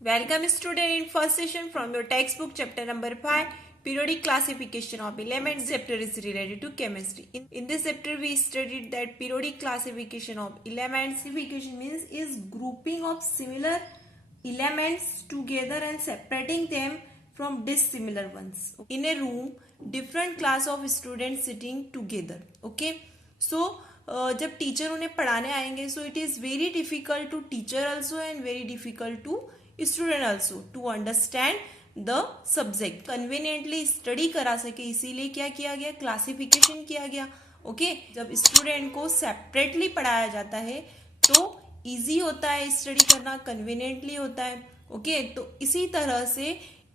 Welcome student in first session from your textbook chapter number 5 periodic classification of elements. Chapter is related to chemistry. In this chapter we studied that periodic classification of elements. Classification means is grouping of similar elements together and separating them from dissimilar ones. In a room different class of students sitting together. Okay, so जब teacher उन्हें पढ़ाने आएंगे so it is very difficult to teacher also and very difficult to student also to understand the subject conveniently study करा सके, इसीलिए क्या किया गया, क्लासिफिकेशन किया गया. ओके, जब स्टूडेंट को सेपरेटली पढ़ाया जाता है तो इजी होता है स्टडी करना, कन्वीनियंटली होता है. ओके, तो इसी तरह से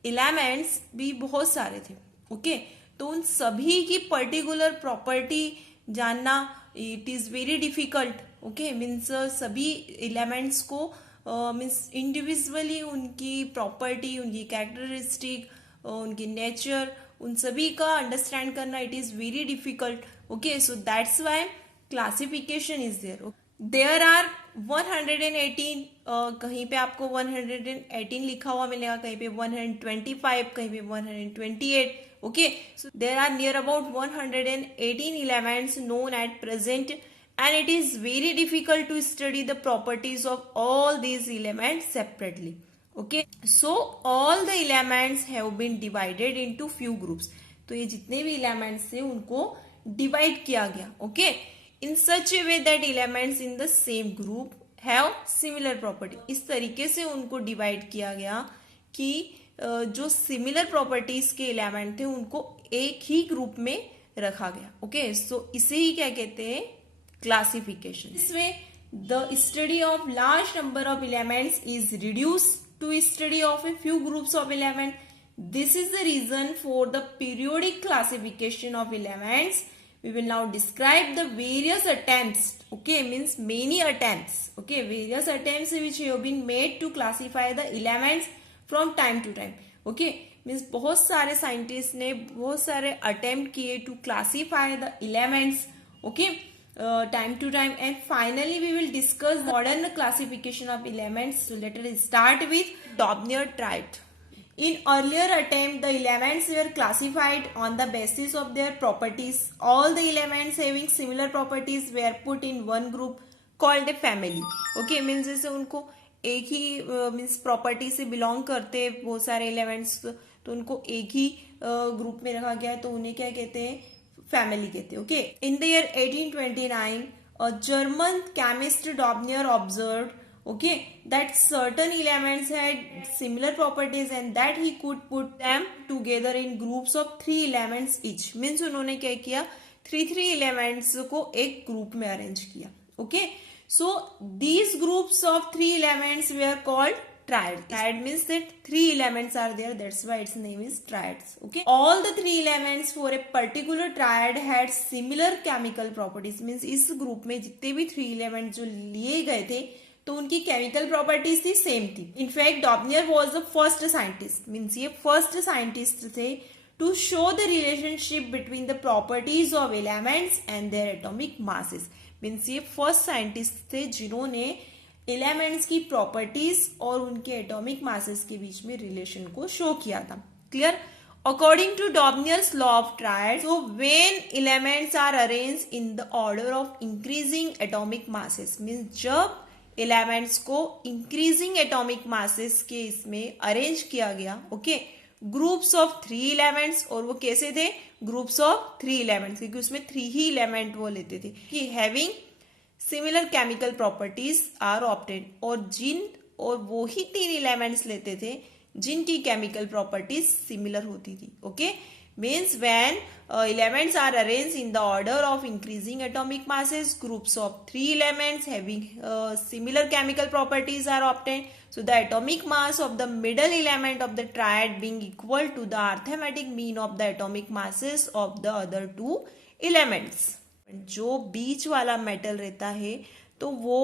एलिमेंट्स भी बहुत सारे थे. ओके, तो उन सभी की पर्टिकुलर प्रॉपर्टी जानना it is very difficult. Okay, means सभी एलिमेंट्स को मीन्स इंडिविजुअली उनकी प्रॉपर्टी, उनकी कैरेक्टरिस्टिक, उनकी नेचर, उन सभी का अंडरस्टैंड करना it is very difficult. Okay, so that's why classification is there. There are 118, कहीं पे आपको 118 लिखा हुआ मिलेगा, कहीं पे 125, कहीं पे 128. Okay, so there are near about 118 elements known at present and it is very difficult to study the properties of all these elements separately. Okay, so all the elements have been divided into few groups. तो ये जितने भी elements थे उनको divide किया गया. Okay, in such a way that elements in the same group have similar property. इस तरीके से उनको divide किया गया कि जो सिमिलर प्रॉपर्टीज के एलिमेंट थे उनको एक ही ग्रुप में रखा गया. ओके, सो इसे ही क्या कहते हैं, क्लासिफिकेशन. इसमें the study of large number of elements is reduce to study of a few groups of element. This is the reason for the periodic classification of elements. We will now describe the various attempts. Okay, means many attempts. Okay, various attempts which have been made to classify the elements from time to time. Okay, means बहुत सारे scientist ने बहुत सारे attempt किए to classify the elements. Okay, time to time, and finally we will discuss modern classification of elements. So let us start with Dobereiner triad. In earlier attempt, the elements were classified on the basis of their properties. All the elements having similar properties were put in one group called a family. Okay, means जैसे उनको एक ही means property से belong करते हैं बहुत सारे elements, तो उनको एक ही ग्रुप में रखा गया, तो उन्हें क्या कहते हैं, फैमिली कहते हैं. Okay, in the year 1829 a German chemist Dobereiner observed okay that certain elements had similar properties and that he could put them together in groups of 3 elements each. means उन्होंने क्या किया, 3 elements को एक group में arrange किया. Okay, so these groups of 3 elements were called triads. Triad means that 3 elements are there, that's why its name is triads. Okay, all the 3 elements for a particular triad had similar chemical properties. means इस group में जितने भी 3 elements जो लिए गए थे तो उनकी केमिकल प्रॉपर्टीज थी, सेम थी. In fact Dobereiner was the first scientist, means ये फर्स्ट साइंटिस्ट थे to show the relationship between the properties of elements and their atomic masses. Means ये फर्स्ट साइंटिस्ट थे जिन्होंने एलिमेंट्स की प्रॉपर्टीज और उनके एटॉमिक मासेस के बीच में रिलेशन को शो किया था. Clear? According to Dobereiner's law of triads, so when elements are arranged in the order of increasing atomic masses, means जब एलिमेंट्स को इंक्रीजिंग एटॉमिक मासेस के इसमें अरेंज किया गया. ओके, ग्रुप्स ऑफ 3 एलिमेंट्स, और वो कैसे थे, ग्रुप्स ऑफ 3 एलिमेंट्स, क्योंकि उसमें 3 ही एलिमेंट वो लेते थे कि having similar chemical properties are obtained. और वो ही 3 एलिमेंट्स लेते थे जिनकी केमिकल प्रॉपर्टीज सिमिलर होती थी. Okay, means when elements are arranged in the order of increasing atomic masses, groups of 3 elements having similar chemical properties are obtained. So the atomic mass of the middle element of the triad being equal to the arithmetic mean of the atomic masses of the other 2 elements. जो बीच वाला metal रहता है तो वो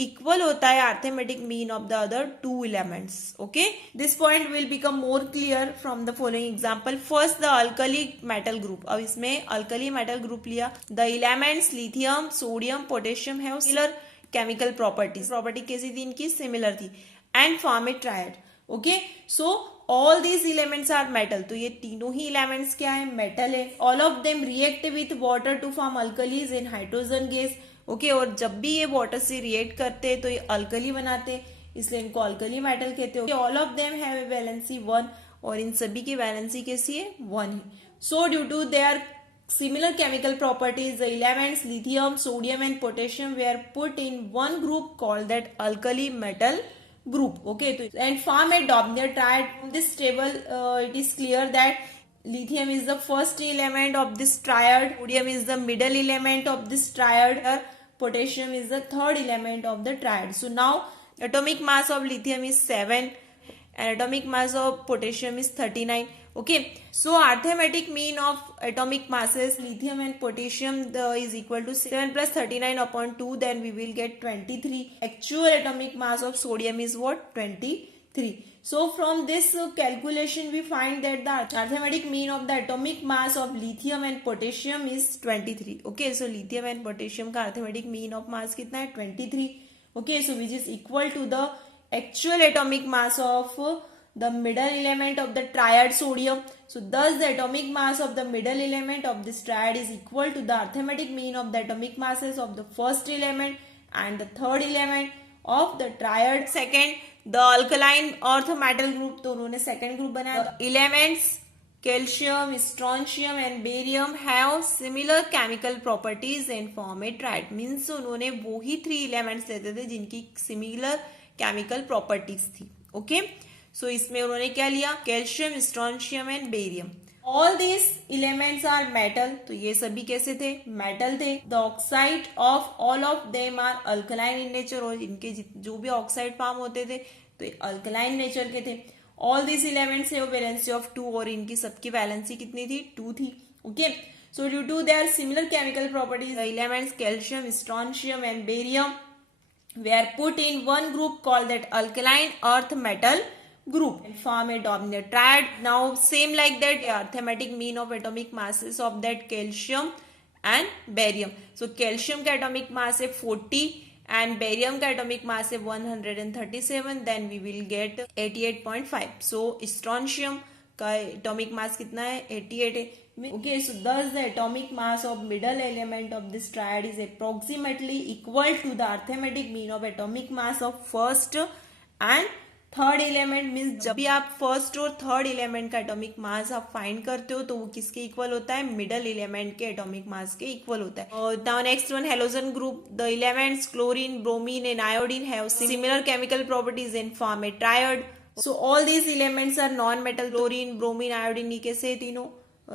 equal होता है arithmetic mean of the other 2 elements. Okay, this point will become more clear from the following example. First the alkali metal group. अब इसमें अल्कली मेटल ग्रुप लिया. The elements lithium, sodium, potassium have similar chemical properties. Property कैसी थी इनकी, similar थी, and form a triad. Okay, so all these elements are metal, तो ये तीनों ही एलिमेंट्स क्या है, मेटल है. All of them react with water to form alkalis in hydrogen gas. Okay, और जब भी ये वाटर से रिएक्ट करते हैं तो ये अल्कली बनाते हैं, इसलिए इनको अल्कली मेटल कहते हैं. All of them have a valency 1, और इन सभी की वैलेंसी कैसी है, 1 है. So due to their similar chemical properties, the elements lithium, sodium and potassium were put in one group called that alkali metal group. Okay, and form a Dobereiner triad. From this table it is clear that lithium is the first element of this triad, sodium is the middle element of this triad, potassium is the third element of the triad. So now atomic mass of lithium is 7 and atomic mass of potassium is 39. Okay, so arithmetic mean of atomic masses lithium and potassium is equal to 7 plus 39 upon 2, then we will get 23. Actual atomic mass of sodium is what, 23. So from this calculation we find that the arithmetic mean of the atomic mass of lithium and potassium is 23. Okay, so lithium and potassium का arithmetic mean of mass कितना है, 23. Okay, so which is equal to the actual atomic mass of the middle element of the triad sodium. So thus the atomic mass of the middle element of this triad is equal to the arithmetic mean of the atomic masses of the first element and the third element of the triad. Second, the alkaline earth metal group, तो उन्होंने second group बनाया. The elements calcium, strontium and barium have similar chemical properties and form a triad. Means उन्होंने वो ही 3 elements लेते थे जिनकी similar chemical properties थी. Okay, सो इसमें उन्होंने क्या लिया, calcium, strontium and barium. All these elements are metal, तो ये सभी कैसे थे, मेटल थे. The oxide of all of them are alkaline in nature, और इनके जो भी ऑक्साइड फॉर्म होते थे तो ये अल्कलाइन नेचर के थे. All these elements have valency of 2, और इनकी सबकी वैलेंसी कितनी थी, 2 थी. Okay, so due to their similar chemical properties, elements calcium, strontium and barium were put in one group called that alkaline earth metal group and form a Dobereiner triad. Now same like that, arithmetic mean of atomic masses of that calcium and barium. So calcium का atomic mass है 40 and barium का atomic mass है 137, then we will get 88.5. So strontium का atomic mass कितना है, 88 है. Okay, so thus the atomic mass of middle element of this triad is approximately equal to the arithmetic mean of atomic mass of first and third element. Means जब भी आप first और third element का atomic मास आप find करते हो तो वो किसके इक्वल होता है, मिडल एलिमेंट के एटॉमिक मास के इक्वल होता है. और now next one, halogen group. The elements chlorine, bromine and iodine have similar chemical properties and form a triad. So all these elements are non metal. Chlorine, bromine, iodine ये कैसे है, तीनों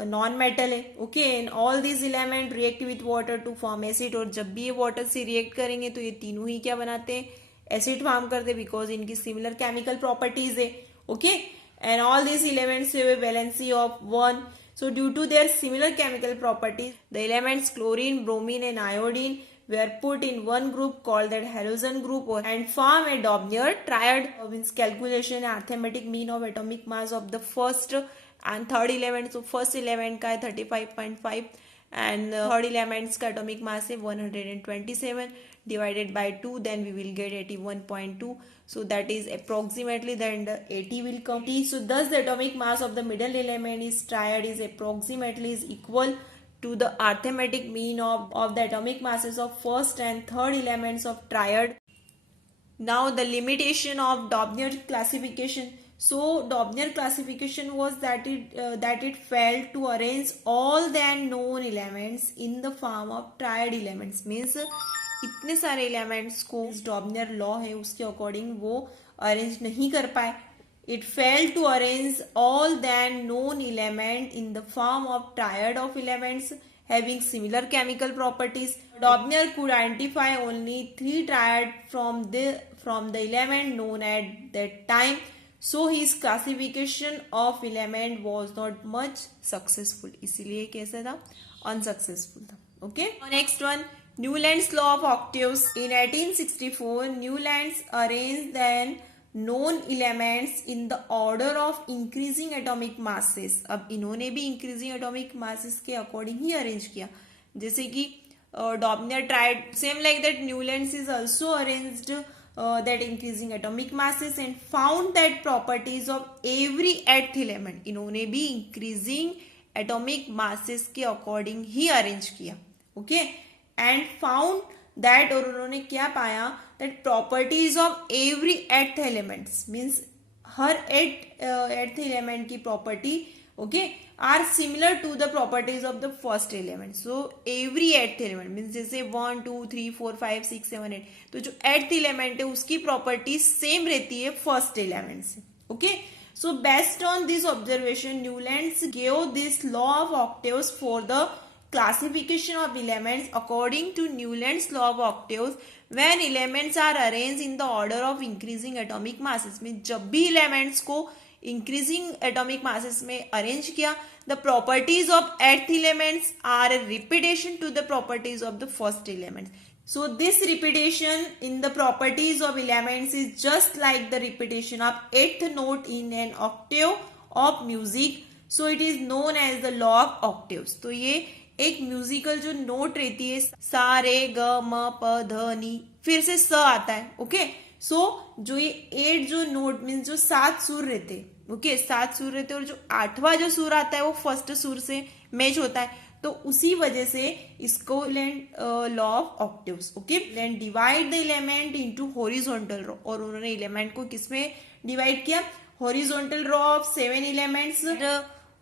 non metal है. Okay, and all these element react with water to form acid, और जब भी ये water से रिएक्ट करेंगे तो ये तीनों ही क्या बनाते हैं, एसिड फॉर्म करते, बिकॉज इनकी सिमिलर केमिकल प्रॉपर्टीज है. Okay, and all these elements have a valency of 1. So due to their similar chemical properties, the elements chlorine, bromine and iodine were put in one group called that halogen group and form a Dobereiner triad. Means calculation arithmetic mean of atomic mass of the first and third element. So first element का है 35.5 and third elements का atomic mass है 127 divided by 2, then we will get 81.2. So that is approximately, then the 80 will come. So thus the atomic mass of the middle element is triad is approximately is equal to the arithmetic mean of the atomic masses of first and third elements of triad. Now the limitation of Dobereiner classification. So Dobereiner classification was that it failed to arrange all the known elements in the form of triad elements. Means इतने सारे elements को Dobereiner law है उसके according वो arrange नहीं कर पाए. It failed to arrange all the known element in the form of triad of elements having similar chemical properties. Dobereiner could identify only 3 triad from the element known at that time. So his classification of element was not much successful. इसीलिए कैसा था, unsuccessful था. Okay. Next one, Newlands Law of octaves. In 1864, Newlands arranged the known elements in the order of increasing atomic masses. अब इन्होंने भी increasing atomic masses के according ही arrange किया. जैसे कि Dobereiner triad, same like that Newlands is also arranged that increasing atomic masses and found that properties of every eighth element. इन्होंने भी increasing atomic masses के according ही arrange किया. Okay, and found that, और उन्होंने क्या पाया, that properties of every eighth elements means her eighth element की property, okay, are similar to the properties of the first element. So every eighth element means जैसे 1 2 3 4 5 6 7 8, तो जो eighth element है उसकी property same रहती है first element से. Okay, so based on this observation, Newlands gave this law of octaves for the classification of elements. According to Newlands law of octaves, when elements are arranged in the order of increasing atomic masses, means जब भी elements को increasing atomic masses में arrange किया, the properties of eighth elements are a repetition to the properties of the first elements. So this repetition in the properties of elements is just like the repetition of eighth note in an octave of music. So it is known as the law of octaves. तो ये एक musical जो note रहती है, सा रे ग म प ध नी, फिर से स आता है. ओके, सो जो ये 8 जो नोट मीन्स जो 7 सुर रहते, ओके 7 सुर रहते, और जो 8वां जो सुर आता है वो फर्स्ट सुर से मैच होता है. तो उसी वजह से इसको law of octaves. Okay, then divide the element into horizontal row, और उन्होंने एलिमेंट को किसमें डिवाइड किया, horizontal row of 7 elements,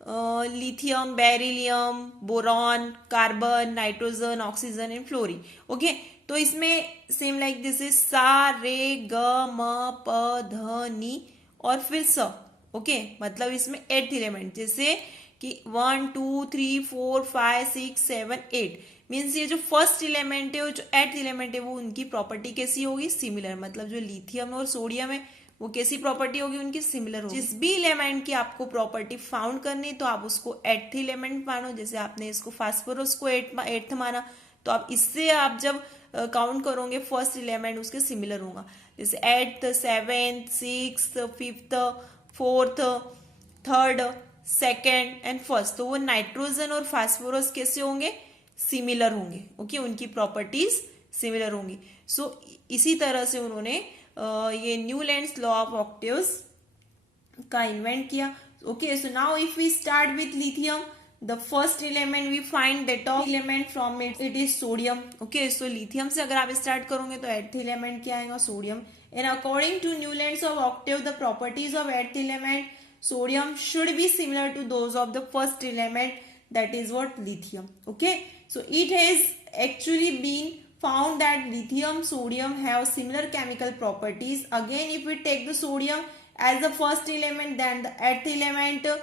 lithium, beryllium, boron, carbon, nitrogen, oxygen and fluorine. Okay, तो इसमें सेम लाइक दिस इज सा रे ग म प ध नी और फिर स. ओके, मतलब इसमें 8 एलिमेंट, जैसे कि 1 2 3 4 5 6 7 8 मीन्स ये जो फर्स्ट एलिमेंट है और जो 8th एलिमेंट है वो उनकी प्रॉपर्टी कैसी होगी, सिमिलर. मतलब जो लिथियम और सोडियम है वो कैसी प्रॉपर्टी होगी, उनकी सिमिलर होगी. जिस भी एलिमेंट की आपको प्रॉपर्टी फाउंड करनी तो आप उसको 8th एलिमेंट मानो. जैसे आपने इसको फास्फोरस को 8th माना, तो आप इससे आप जब काउंट करोगे फर्स्ट एलिमेंट उसके सिमिलर होगा. जैसे 8th 7th 6th 5th 4th 3rd 2nd and first, तो वो नाइट्रोजन और फास्फोरस कैसे होंगे, सिमिलर होंगे. ओके, उनकी प्रॉपर्टीज सिमिलर होंगी. सो इसी तरह से उन्होंने ये न्यूलैंड्स लॉ ऑफ ऑक्टेव्स का इन्वेंट किया. Okay, so now if we start with lithium, the first element we find that of element from it is sodium. Okay, so lithium से अगर आप स्टार्ट करोगे तो 8th एलिमेंट क्या आएगा, sodium. And according to Newlands of octave, the properties of 8th element sodium should be similar to those of the first element, that is what, lithium. Okay, so it has actually been found that lithium, sodium have similar chemical properties. Again, if we take the sodium as the first element, then the 8th element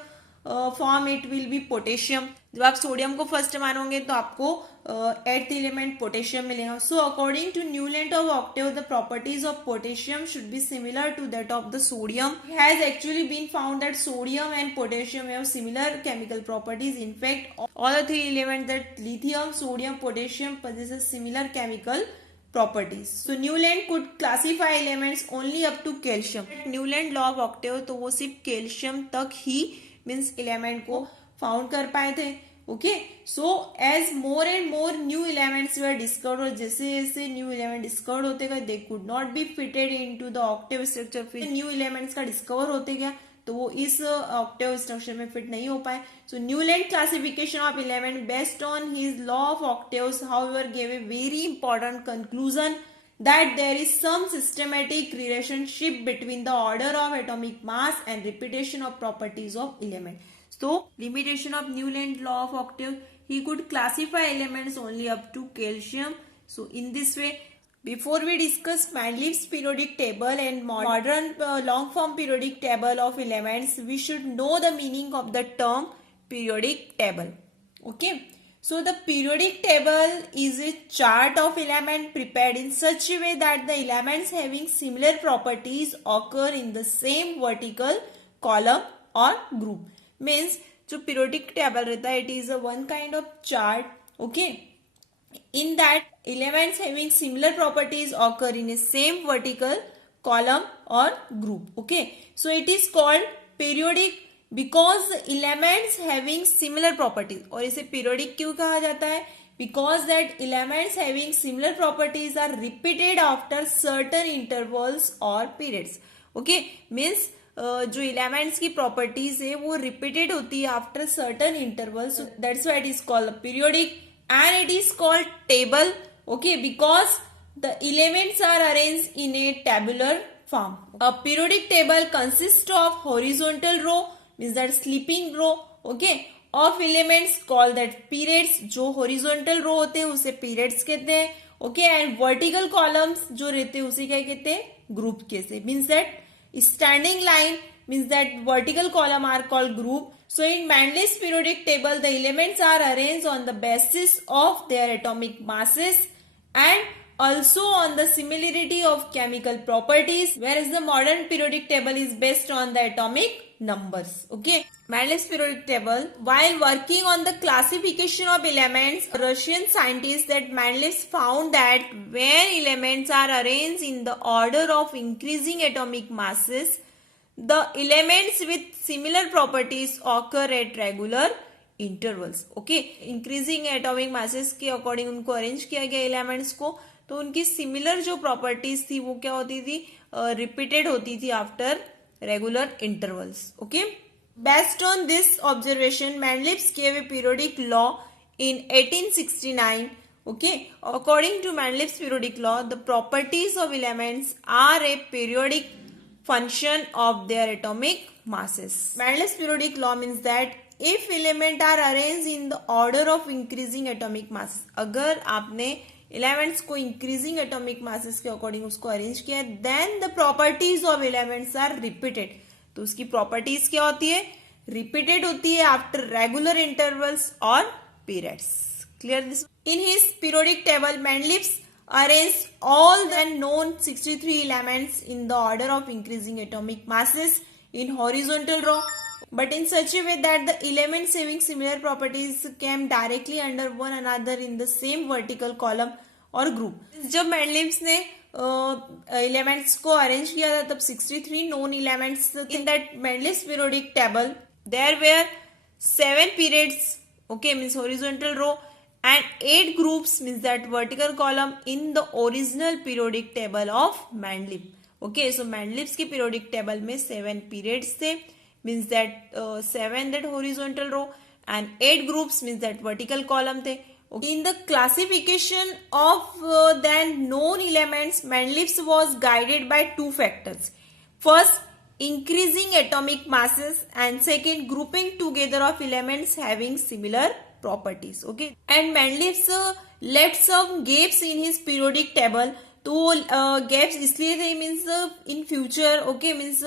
form it will be potassium. जब आप sodium को first मानोगे तो आपको 8th element potassium मिलेगा. So according to Newland of octave, the properties of potassium should be similar to that of the sodium. Has actually been found that sodium and potassium have similar chemical properties. In fact all the 3 element that lithium, sodium, potassium possesses similar chemical properties. So Newland could classify elements only up to calcium. Newland law of octave, तो वो सिर्फ calcium तक ही means element को found कर पाए थे. Okay, so as more and more new elements were discovered, और जैसे जैसे न्यू एलिमेंट डिस्कवर्ड होते गए, they could not be fitted into the octave structure. फिर न्यू एलिमेंट्स का डिस्कवर होते गया तो वो इस ऑक्टेव स्ट्रक्चर में फिट नहीं हो पाए. So Newland classification of element based on his law of octaves however gave a very important conclusion that there is some systematic relationship between the order of atomic mass and repetition of properties of element. So limitation of Newland law of octave, he could classify elements only up to calcium. So in this way, before we discuss Mendeleev's periodic table and modern long form periodic table of elements, we should know the meaning of the term periodic table. Okay, so the periodic table is a chart of elements prepared in such a way that the elements having similar properties occur in the same vertical column or group. Means जो periodic table रहता है, it is a one kind of chart. Okay, in that elements having similar properties occur in a same vertical column or group. Okay, so it is called periodic because elements having similar properties. और इसे periodic क्यों कहा जाता है, because that elements having similar properties are repeated after certain intervals or periods. Okay, means जो elements की properties है वो repeated होती है after certain intervals, so that's why it is called periodic and it is called table. Okay, because the elements are arranged in a tabular form. A periodic table consists of horizontal row, means that sleeping row, okay, of elements called that periods. जो horizontal row होते हैं उसे periods कहते हैं, okay, and vertical columns जो रहते हैं उसे क्या कहते हैं, group कहते हैं. Means that standing line, means that vertical column are called group. So in Mendelev's periodic table, the elements are arranged on the basis of their atomic masses and also on the similarity of chemical properties, whereas the modern periodic table is based on the atomic numbers. Okay, Mendelev's periodic table. While working on the classification of elements, Russian scientists that Mendeleev found that when elements are arranged in the order of increasing atomic masses, the elements with similar properties occur at regular intervals. Okay, increasing atomic masses के according उनको arrange किया गया elements को, तो उनकी similar जो properties थी वो क्या होती थी, repeated होती थी after regular intervals. Okay, based on this observation, Mendeleev gave a periodic law in 1869. Okay, according to Mendelev's periodic law, the properties of elements are a periodic function of their atomic masses. Mendelev's periodic law means that if elements are arranged in the order of increasing atomic masses, अगर आपने elements को increasing atomic masses के according उसको arrange किया, then the properties of elements are repeated. तो उसकी properties क्या होती है, repeated होती है after regular intervals or periods. Clear this? In his periodic table, Mendeleev arranged all the known 63 elements in the order of increasing atomic masses in horizontal row, but in such a way that the elements having similar properties came directly under one another in the same vertical column or group. जब Mendeleev ने elements को arrange किया था तब 63 known elements in that Mendeleev's periodic table. There were 7 periods, okay, means horizontal row, and 8 groups, means that vertical column in the original periodic table of Mendeleev. Okay, so Mendelev's की periodic table में 7 periods थे, means that 7 that horizontal row and 8 groups, means that vertical column थे. Okay. In the classification of then known elements, Mendeleev was guided by 2 factors. First, increasing atomic masses, and second, grouping together of elements having similar properties. Okay, and Mendeleev left some gaps in his periodic table. तो gaps इसलिए थे, means in future, okay, means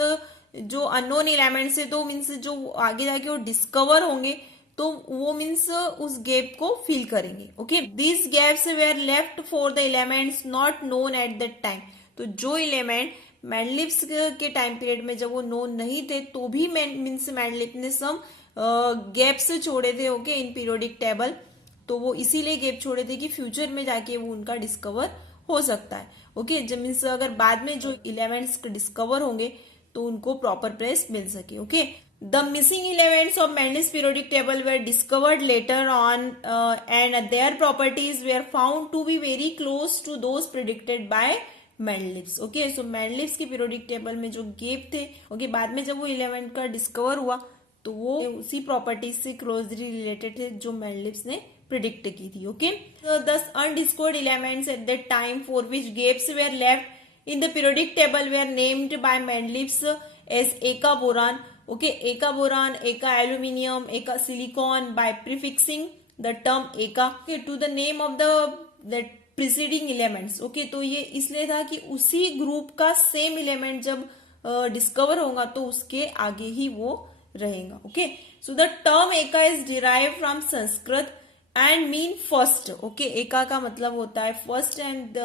जो unknown elements है तो means जो आगे जाके वो discover होंगे तो वो means उस gap को fill करेंगे. Okay, these gaps were left for the elements not known at that time. तो जो element Mendeleev के टाइम पीरियड में जब वो known नहीं थे तो भी means Mendeleev ने some गैप्स छोड़े थे, ओके, इन पीरियोडिक टेबल. तो वो इसीलिए गैप छोड़े थे कि फ्यूचर में जाके वो उनका डिस्कवर हो सकता है. ओके, जब मीन्स अगर बाद में जो एलिमेंट्स डिस्कवर होंगे तो उनको प्रॉपर प्लेस मिल सके. Okay, the missing elements of Mendeleev's periodic table were discovered later on and their properties were found to be very close to those predicted by Mendeleev. Okay, so Mendeleev की periodic table में जो gap थे, okay, बाद में जब वो element का discover हुआ तो वो उसी प्रॉपर्टीज से क्लोजली रिलेटेड थे जो Mendeleev ने प्रिडिक्ट की थी. ओके, दस undiscovered elements at that time for which gaps were left in the periodic table were named by Mendeleev as eka boron. Okay, eka boron, eka aluminium, eka silicon by prefixing the term eka to the name of the preceding elements. Okay, तो ये इसलिए था कि उसी group का same element जब discover होगा तो उसके आगे ही वो रहेगा. ओके, सो द टर्म एका is derive from Sanskrit and mean first. Okay, एका का मतलब होता है फर्स्ट, एंड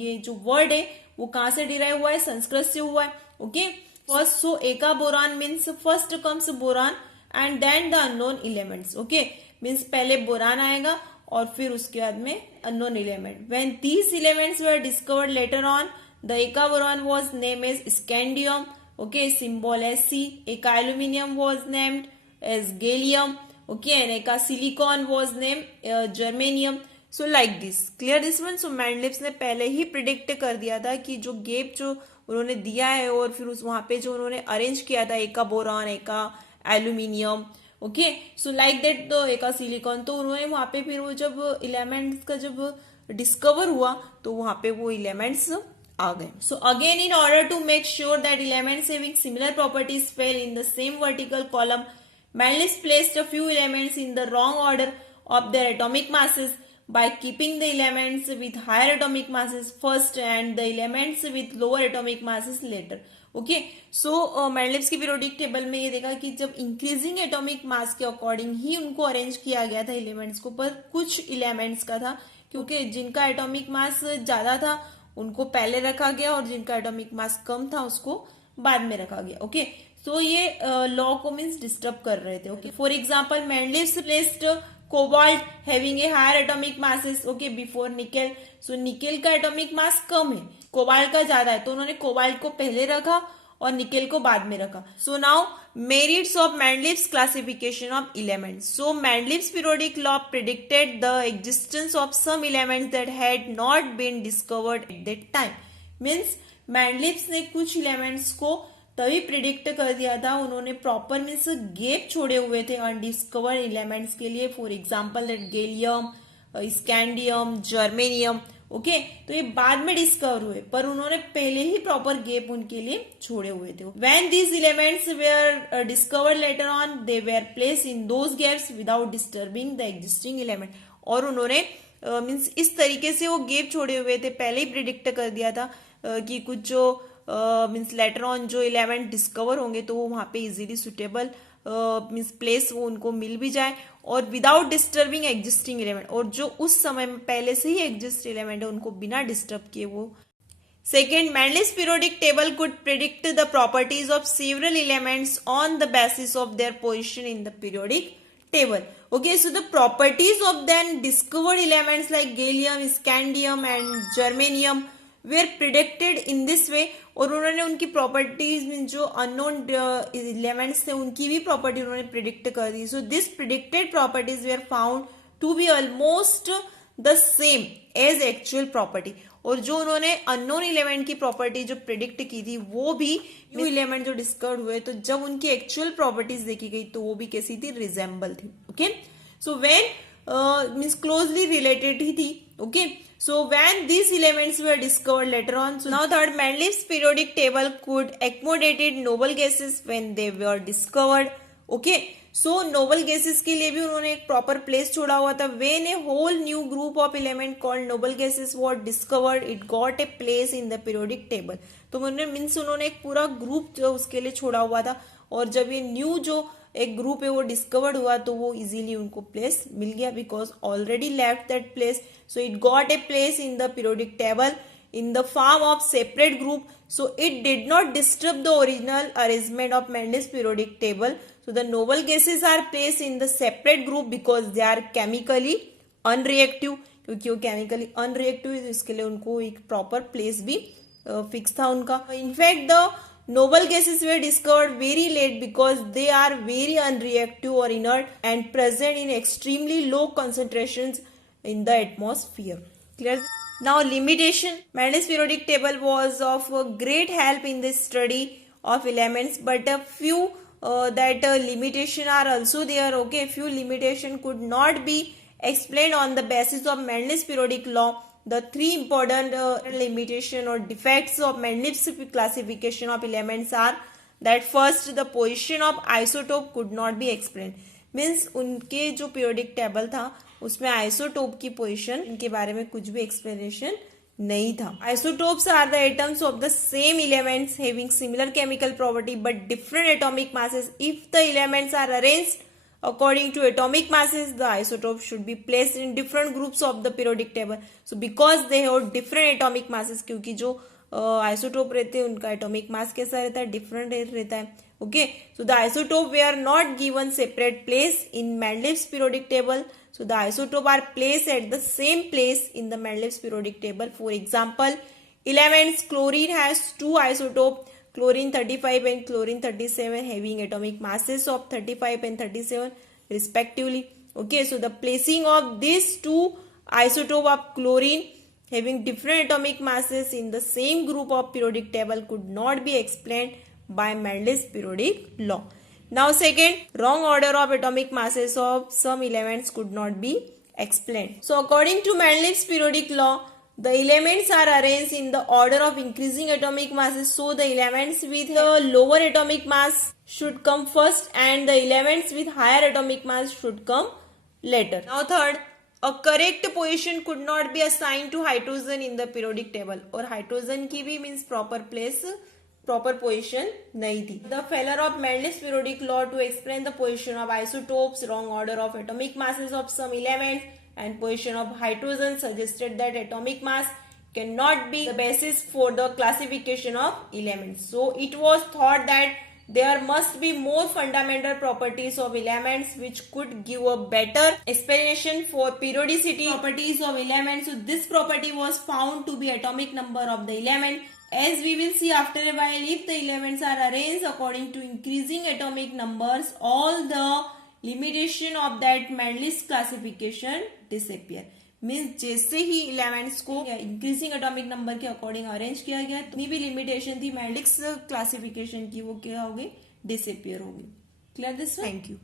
ये जो वर्ड है वो कहां से डिराइव हुआ है, संस्कृत से हुआ है. Okay, first, so eka boron means first comes boron and then the unknown elements. Okay, means पहले बोरान आएगा और फिर उसके बाद में unknown element. When these elements were discovered later on, the eka boron was name as scandium. Okay, symbol as C. Eka aluminium was named as gallium. Okay, and eka silicon was named germanium. So like this, clear this one. So Mendeleev's ने पहले ही predict कर दिया था कि जो gap जो उन्होंने दिया है और फिर उस वहां पे जो उन्होंने अरेंज किया था, एक का बोरॉन, एक का aluminium, okay, so like that the एक का सिलिकॉन, तो उन्होंने वहां पे फिर वो जब एलिमेंट्स का जब डिस्कवर हुआ तो वहां पे वो एलिमेंट्स आ गए. So again in order to make sure that elements having similar properties fell in the same vertical column, Mendeleev placed a few elements in the wrong order of their atomic masses by keeping the elements with higher atomic masses first and the elements with lower atomic masses later. Okay, so Mendeleev's की periodic table में ये देखा कि जब increasing atomic mass के according ही उनको arrange किया गया था एलिमेंट्स को, पर कुछ एलिमेंट्स का था क्योंकि जिनका एटॉमिक मास ज्यादा था उनको पहले रखा गया और जिनका एटॉमिक मास कम था उसको बाद में रखा गया. ओके, तो ये लॉ को मीन्स डिस्टर्ब कर रहे थे. Okay, for example Mendeleev placed cobalt having a higher atomic masses okay before nickel. So nickel का एटॉमिक मास कम है, कोबाल्ट का ज्यादा है, तो उन्होंने कोबाल्ट को पहले रखा और निकेल को बाद में रखा. So now merits of Mendeleev's classification of elements. So Mendeleev's periodic law predicted the existence of some elements that had not been discovered at that time. Means Mendeleev ने कुछ एलिमेंट्स को तभी प्रिडिक्ट कर दिया था, उन्होंने प्रॉपर मीन्स गैप छोड़े हुए थे अनडिस्कवर्ड एलिमेंट्स के लिए. For example that gallium, scandium, germanium. Okay, तो ये बाद में डिस्कवर हुए पर उन्होंने पहले ही प्रॉपर गैप उनके लिए छोड़े हुए थे. When these elements were discovered later on they were place in those gaps without disturbing the existing element. और उन्होंने मीन्स इस तरीके से वो गैप छोड़े हुए थे, पहले ही प्रिडिक्ट कर दिया था कि कुछ जो मीन्स लेटर ऑन जो एलिमेंट डिस्कवर होंगे तो वो वहां पे इजीली सुटेबल मीन्स प्लेस वो उनको मिल भी जाए और विदाउट डिस्टर्बिंग एग्जिस्टिंग एलिमेंट, और जो उस समय में पहले से ही एग्जिस्ट एलिमेंट है उनको बिना डिस्टर्ब किए वो. Second, Mendeleev's periodic table could predict the properties of several elements on the basis of their position in the periodic table. Okay, so the properties of then discovered elements like gallium, scandium and germanium were predicted in this way. और उन्होंने उनकी properties mean जो unknown elements थे उनकी भी property उन्होंने predict कर दी. So this predicted properties were found to be almost the same as actual property. और जो उन्होंने अननोन एलिमेंट की प्रॉपर्टी जो प्रिडिक्ट की थी वो भी न्यू एलिमेंट जो डिस्कवर्ड हुए तो जब उनकी एक्चुअल प्रॉपर्टीज देखी गई तो वो भी कैसी थी, रिजेंबल थी. Okay, so when means closely related ही थी. Okay, so when these elements were discovered later on, so now third, Mendeleev's periodic table could accommodate noble gases when they were discovered. Okay, so noble gases के लिए भी उन्होंने एक proper place छोड़ा हुआ था. When a whole new group of element called noble gases was discovered, it got a place in the periodic table. तो उन्होंने मीन्स उन्होंने एक पूरा ग्रुप जो उसके लिए छोड़ा हुआ था और जब ये न्यू जो एक ग्रुप है वो डिस्कवर्ड हुआ तो वो इजीली उनको प्लेस मिल गया because already left that place. So it got a place in the periodic table in the form of separate group, so it did not disturb the original arrangement of Mendeleev's periodic table. So the noble gases are placed in the separate group because they are chemically unreactive. क्योंकि वो chemically unreactive है तो इसके लिए उनको एक proper place भी fix था उनका. In fact the noble gases were discovered very late because they are very unreactive or inert and present in extremely low concentrations in the atmosphere. Clear? Now limitation. Mendeleev's periodic table was of great help in this study of elements, but a few limitation are also there. Okay, few limitation could not be explained on the basis of Mendeleev's periodic law. The three important limitation or defects of Mendeleev's classification of elements are that first, the position of isotope could not be explained. Means उनके जो periodic table था उसमें isotope की position इनके बारे में कुछ भी एक्सप्लेनेशन नहीं था. Isotopes are the atoms of the same elements having similar chemical property but different atomic masses. If the elements are arranged according to atomic masses, the isotope should be placed in different groups of the periodic table. So because they have different atomic masses, क्योंकि जो isotope रहते हैं उनका atomic mass कैसा रहता है, different रहता है. Okay, so the isotope they are not given separate place in Mendeleev's periodic table. So the isotope are placed at the same place in the Mendeleev's periodic table. For example, elements chlorine has two isotopes, chlorine 35 and chlorine 37, having atomic masses of 35 and 37 respectively. Okay, so the placing of these two isotope of chlorine having different atomic masses in the same group of periodic table could not be explained by Mendel's periodic law. Now second, wrong order of atomic masses of some elements could not be explained. So according to Mendel's periodic law, the elements are arranged in the order of increasing atomic masses. So the elements with a lower atomic mass should come first and the elements with higher atomic mass should come later. Now third, a correct position could not be assigned to hydrogen in the periodic table. और hydrogen की भी means proper place, proper position नहीं थी. The failure of Mendel's periodic law to explain the position of isotopes, wrong order of atomic masses of some elements, and position of hydrogen suggested that atomic mass cannot be the basis for the classification of elements. So it was thought that there must be more fundamental properties of elements which could give a better explanation for periodicity properties of elements. So this property was found to be atomic number of the element. As we will see after a while, if the elements are arranged according to increasing atomic numbers, all the limitation of that Mendel's classification disappear. Means जैसे ही elements को increasing atomic number के according arrange किया गया, जितनी भी limitation थी मेंडेलिक्स classification की वो क्या होगी, डिसअपियर होगी. Clear this? Thank you.